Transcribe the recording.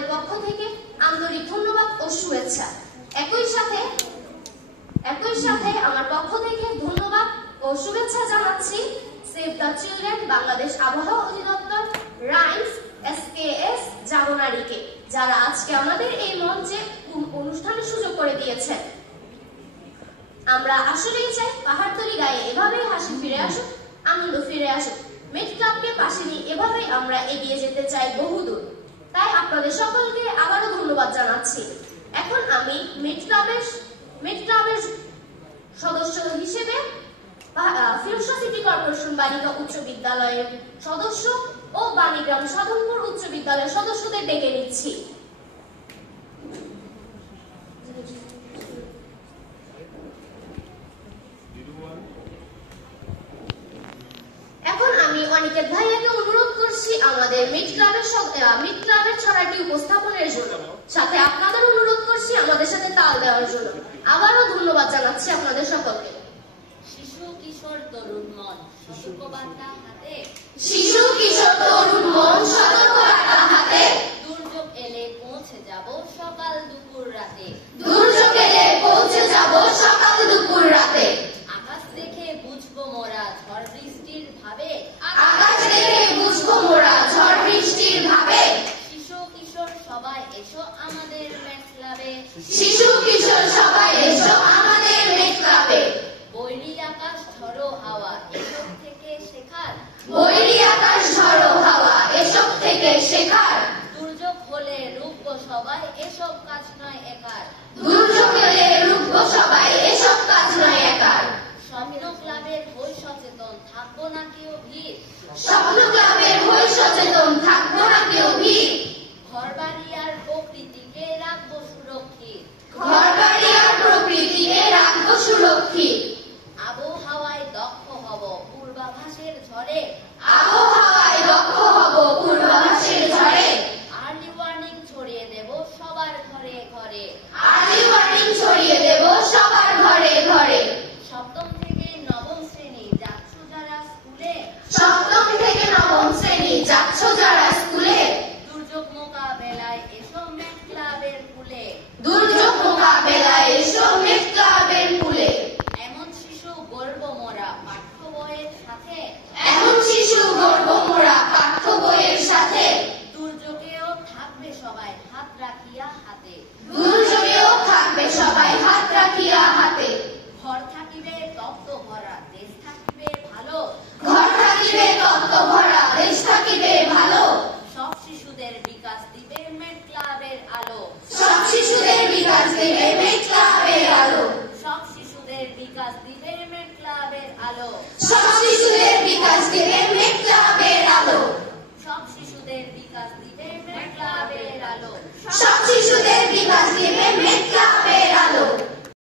আমাদের পক্ষ থেকে আন্তরিক ধন্যবাদ ও শুভেচ্ছা। একই সাথে আমার পক্ষ থেকে ধন্যবাদ ও শুভেচ্ছা জানাচ্ছি সেভ দ্য চিলড্রেন বাংলাদেশ আবহাওয়া অধিদপ্তর, রাইমস, SKS জাগনারীকে, যারা আজকে আমাদের এই মঞ্চে অনুষ্ঠানের সুযোগ করে দিয়েছে। আমরা আসলেই চাই পাহাড়তলি গায়ে এভাবেই হাসি ফিরে আসুক, আনন্দ ফিরে আসুক। মেট ক্লাবকে পাশে নিয়ে এভাবেই আমরা এগিয়ে যেতে চাই বহুদূর। তাই আপনাদের সকলকে আবারও ধন্যবাদ জানাচ্ছি। এখন আমি মেট ক্লাবের সদস্য হিসেবে ফিরোজশাহ সিটি কর্পোরেশন বালিকা উচ্চ বিদ্যালয়ের সদস্য ও বাণীগ্রাম সাধনপুর উচ্চ বিদ্যালয়ের সদস্যদের ডেকে নিচ্ছি। এখন আমি অনিকেত ভাইয়াকে অনুরোধ করছি আমাদের মিড ক্লাবের ছড়াটি উপস্থাপনের জন্য। সাথে আপনাদের অনুরোধ করছি আমাদের সাথে তাল দেওয়ার জন্য। আবারও ধন্যবাদ জানাচ্ছি আপনাদের সকলকে। শিশু কিশোর তরুণ মন সতর্কবার্তা হাতে, শিশু কিশোর তরুণ মন সতর্কবার্তা হাতে, দুর্যোগ এলে পৌঁছে যাব সকাল দুপুর রাতে, দুর্যোগ এলে পৌঁছে যাব সকাল দুপুর রাতে। আকাশ দেখে বুঝবো মোরা ঝড় বৃষ্টির ভাবে, আকাশ দেখে বুঝবো মোরা ঝড় বৃষ্টির ভাবে। শিশু কিশোর সবাই এসো আমাদের মেট ক্লাবে, শিশু কিশোর সবাই এসো আমাদের মেট ক্লাবে। বৈরী আকাশ ঝড়ো হাওয়া এসব থেকে শেখার, বৈরী আকাশ ঝড়ো হাওয়া এসব থেকে শেখার। দুর্যোগ হলে রুখবো সবাই এসব কাজ নয় একার, দুর্যোগ এলে রুখবো সবাই এসব কাজ নয় একার। স্বপ্ন ক্লাবের হই সচেতন থাকবো না কেউ ভিড়, স্বপ্ন ক্লাবের হই সচেতন থাকবো না কেউ ভিড়। ঘরবাড়ি আর প্রকৃতিকে রাখবো সুরক্ষিত, ঘরবাড়ি আর প্রকৃতিকে রাখবো সুরক্ষিত। আবহাওয়ায় দক্ষ হব পূর্বাভাসের ঝড়ে, আবহাওয়ায় দক্ষ হব পূর্বাভাসের ঝড়ে। আর্লি ওয়ার্নিং ছড়িয়ে দেব সবার ঘরে ঘরে, আর্লি ওয়ার্নিং ছড়িয়ে দেব সবার ঘরে ঘরে। সপ্তম থেকে নবম শ্রেণী যাচ্ছ যারা স্কুলে, সপ্তম থেকে নবম শ্রেণী যাচ্ছ যারা স্কুলে, দুর্যোগ মোকাবেলায় এসো মেট ক্লাবের কুলে, দুর্যোগ মোকাবেলায় এসো মেট ক্লাবের কুলে। এমন শিশু গর্ব মোরা পাঠ্য বইয়ের সাথে, এমন শিশু গর্ব মোরা পাঠ্য বইয়ের সাথে। দুর্যোগেও থাকবে সবাই হাত রাখিয়া হাতে, দুর্যোগেও থাকবে সবাই হাত রাখিয়া হাতে। ঘর থাকিবে তপ্ত ভরা দেশ থাকিবে ভালো, ঘর থাকিবে তত্ত্ব ভরা দেশ থাকিবে ভালো। সব শিশুদের বিকাশ দিবে মেট ক্লাবের আলো, সব শিশুদের বিকাশ দেবে মেট ক্লাবের আলো। সব শিশুদের বিকাশ দিবে মেট ক্লাবের আলো, সব শিশুদের বিকাশ দেবে মেট ক্লাবের আলো। সব শিশুদের বিকাশ দিবে মেট ক্লাবের আলো। সব শিশুদের বিকাশ দেবে মেট ক্লাবের আলো।